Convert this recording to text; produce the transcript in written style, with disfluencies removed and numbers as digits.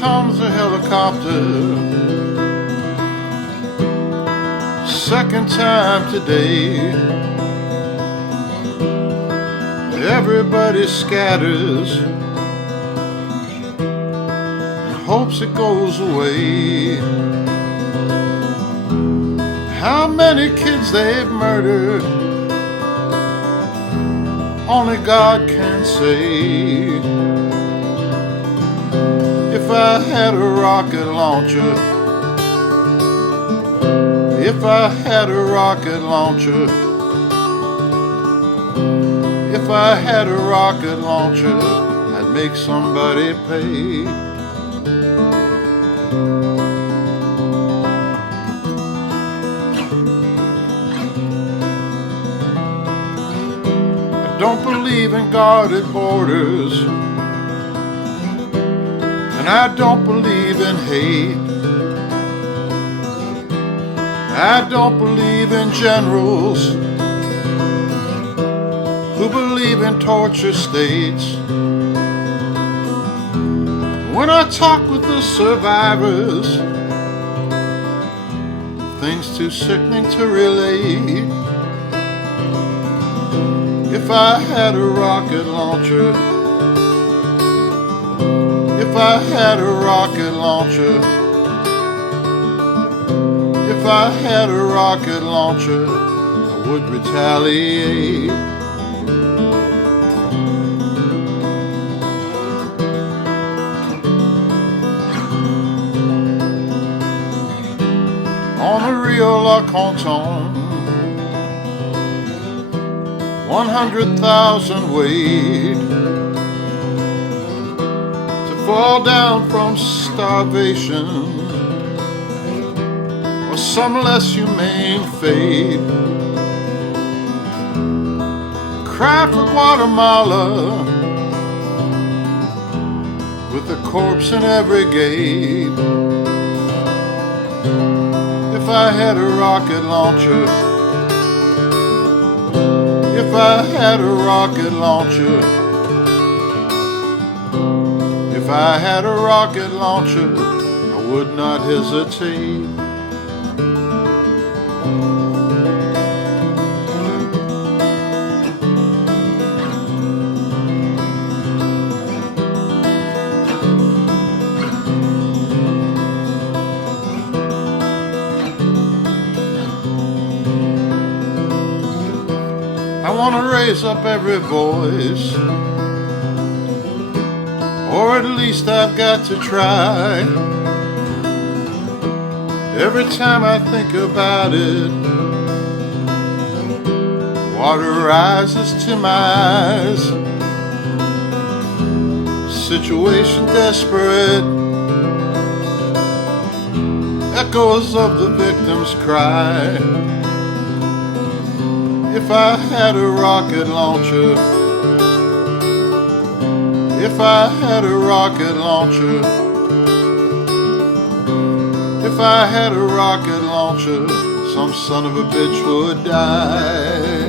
comes a helicopter, second time today. Everybody scatters and hopes it goes away. How many kids they've murdered, only God can say. If I had a rocket launcher, if I had a rocket launcher, if I had a rocket launcher, I'd make somebody pay. I don't believe in guarded borders, and I don't believe in hate. I don't believe in generals who believe in torture states. When I talk with the survivors, things too sickening to relate. If I had a rocket launcher, if I had a rocket launcher, if I had a rocket launcher, I would retaliate. On the Rio La Conton, 100,000 wait to fall down from starvation or some less humane fate. Cry for Guatemala with a corpse in every gate. If I had a rocket launcher, if I had a rocket launcher, if I had a rocket launcher, I would not hesitate. I want to raise up every voice, or at least I've got to try. Every time I think about it, water rises to my eyes. Situation desperate, echoes of the victim's cry. If I had a rocket launcher, if I had a rocket launcher, if I had a rocket launcher, some son of a bitch would die.